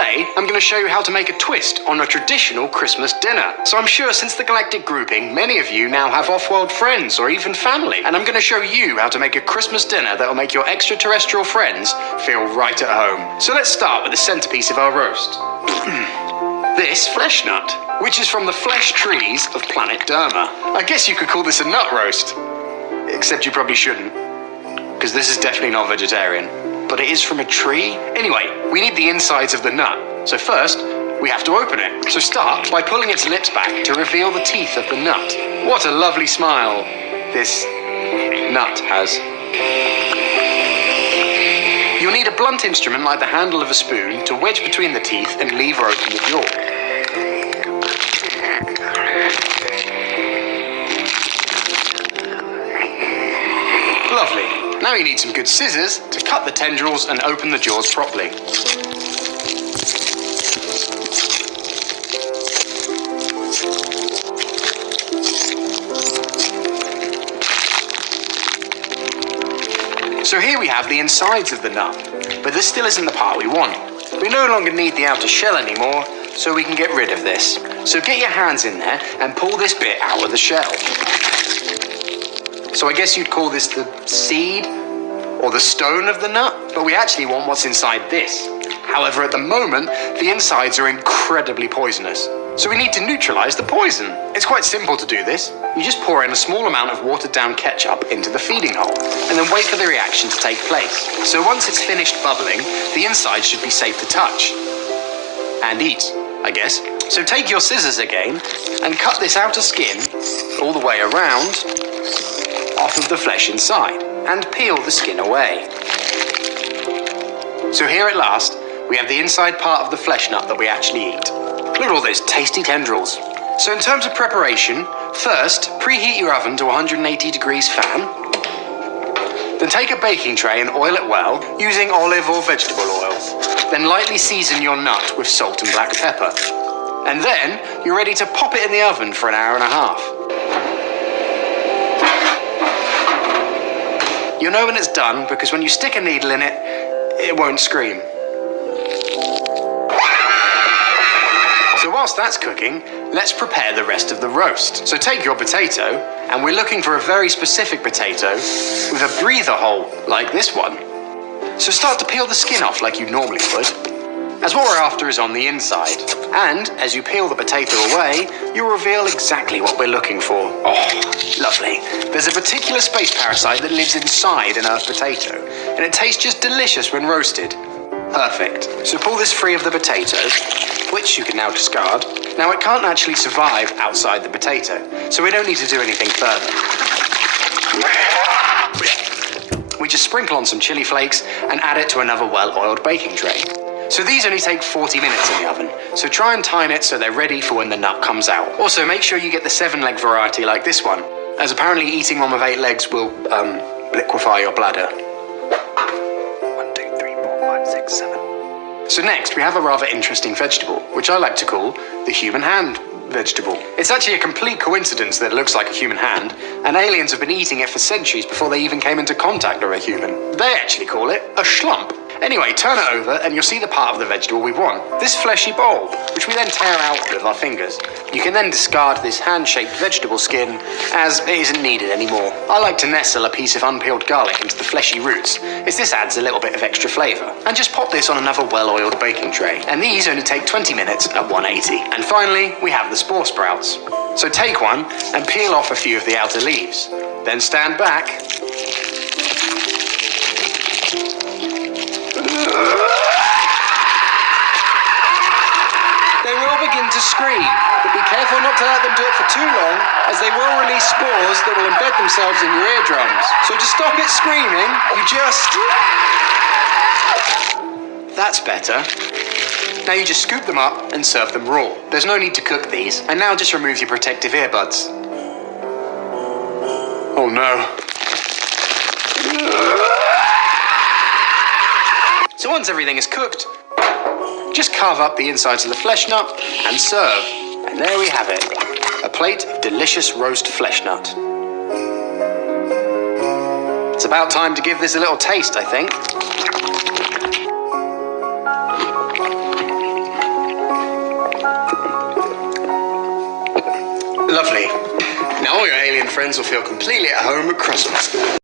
today I'm going to show you how to make a twist on a traditional Christmas dinner. So I'm sure since the Galactic grouping, many of you now have off-world friends or even family, and I'm going to show you how to make a Christmas dinner that will make your extraterrestrial friends feel right at home. So let's start with the centerpiece of our roast. This flesh nut, which is from the flesh trees of planet Derma. I guess you could call this a nut roast, except you probably shouldn't, because this is definitely not vegetarian. But it is from a tree. Anyway, we need the insides of the nut. So first, we have to open it. So start by pulling its lips back to reveal the teeth of the nut. What a lovely smile this nut has. You'll need a blunt instrument like the handle of a spoon to wedge between the teeth and lever open the jaw. Lovely. Now you need some good scissors to cut the tendrils and open the jaws properly. So here we have the insides of the nut, but this still isn't the part we want. We no longer need the outer shell anymore, so we can get rid of this. So get your hands in there and pull this bit out of the shell. So I guess you'd call this the seed or the stone of the nut, but we actually want what's inside this. However, at the moment, the insides are incredibly poisonous. So we need to neutralize the poison. It's quite simple to do this. You just pour in a small amount of watered down ketchup into the feeding hole, and then wait for the reaction to take place. So once it's finished bubbling, the inside should be safe to touch. And eat, I guess. So take your scissors again, and cut this outer skin all the way around, off of the flesh inside, and peel the skin away. So here at last, we have the inside part of the flesh nut that we actually eat. Look at all those tasty tendrils. So in terms of preparation, first, preheat your oven to 180 degrees fan. Then take a baking tray and oil it well, using olive or vegetable oil. Then lightly season your nut with salt and black pepper. And then, you're ready to pop it in the oven for an hour and a half. You'll know when it's done because when you stick a needle in it, it won't scream. So whilst that's cooking, let's prepare the rest of the roast. So take your potato, and we're looking for a very specific potato with a breather hole like this one. So start to peel the skin off like you normally would, as what we're after is on the inside. And as you peel the potato away, you'll reveal exactly what we're looking for. Oh, lovely. There's a particular space parasite that lives inside an earth potato, and it tastes just delicious when roasted. Perfect. So pull this free of the potato, which you can now discard. Now it can't actually survive outside the potato, so we don't need to do anything further. We just sprinkle on some chili flakes and add it to another well-oiled baking tray. So these only take 40 minutes in the oven, so try and time it so they're ready for when the nut comes out. Also, make sure you get the 7-leg variety like this one, as apparently eating one with 8 legs will, liquefy your bladder. 1, 2, 3, 4, 5, 6, 7. So next, we have a rather interesting vegetable, which I like to call the human hand vegetable. It's actually a complete coincidence that it looks like a human hand, and aliens have been eating it for centuries before they even came into contact with a human. They actually call it a schlump. Anyway, turn it over and you'll see the part of the vegetable we want, this fleshy bulb, which we then tear out with our fingers. You can then discard this hand-shaped vegetable skin as it isn't needed anymore. I like to nestle a piece of unpeeled garlic into the fleshy roots, as this adds a little bit of extra flavour. And just pop this on another well-oiled baking tray. And these only take 20 minutes at 180. And finally, we have the spore sprouts. So take one and peel off a few of the outer leaves. Then stand back. They will begin to scream, but be careful not to let them do it for too long, as they will release spores that will embed themselves in your eardrums. So to stop it screaming, you just... That's better. Now you just scoop them up and serve them raw. There's no need to cook these. And now just remove your protective earbuds. Oh no. So once everything is cooked, just carve up the insides of the flesh nut and serve. And there we have it, a plate of delicious roast flesh nut. It's about time to give this a little taste, I think. Lovely. Now all your alien friends will feel completely at home at Christmas.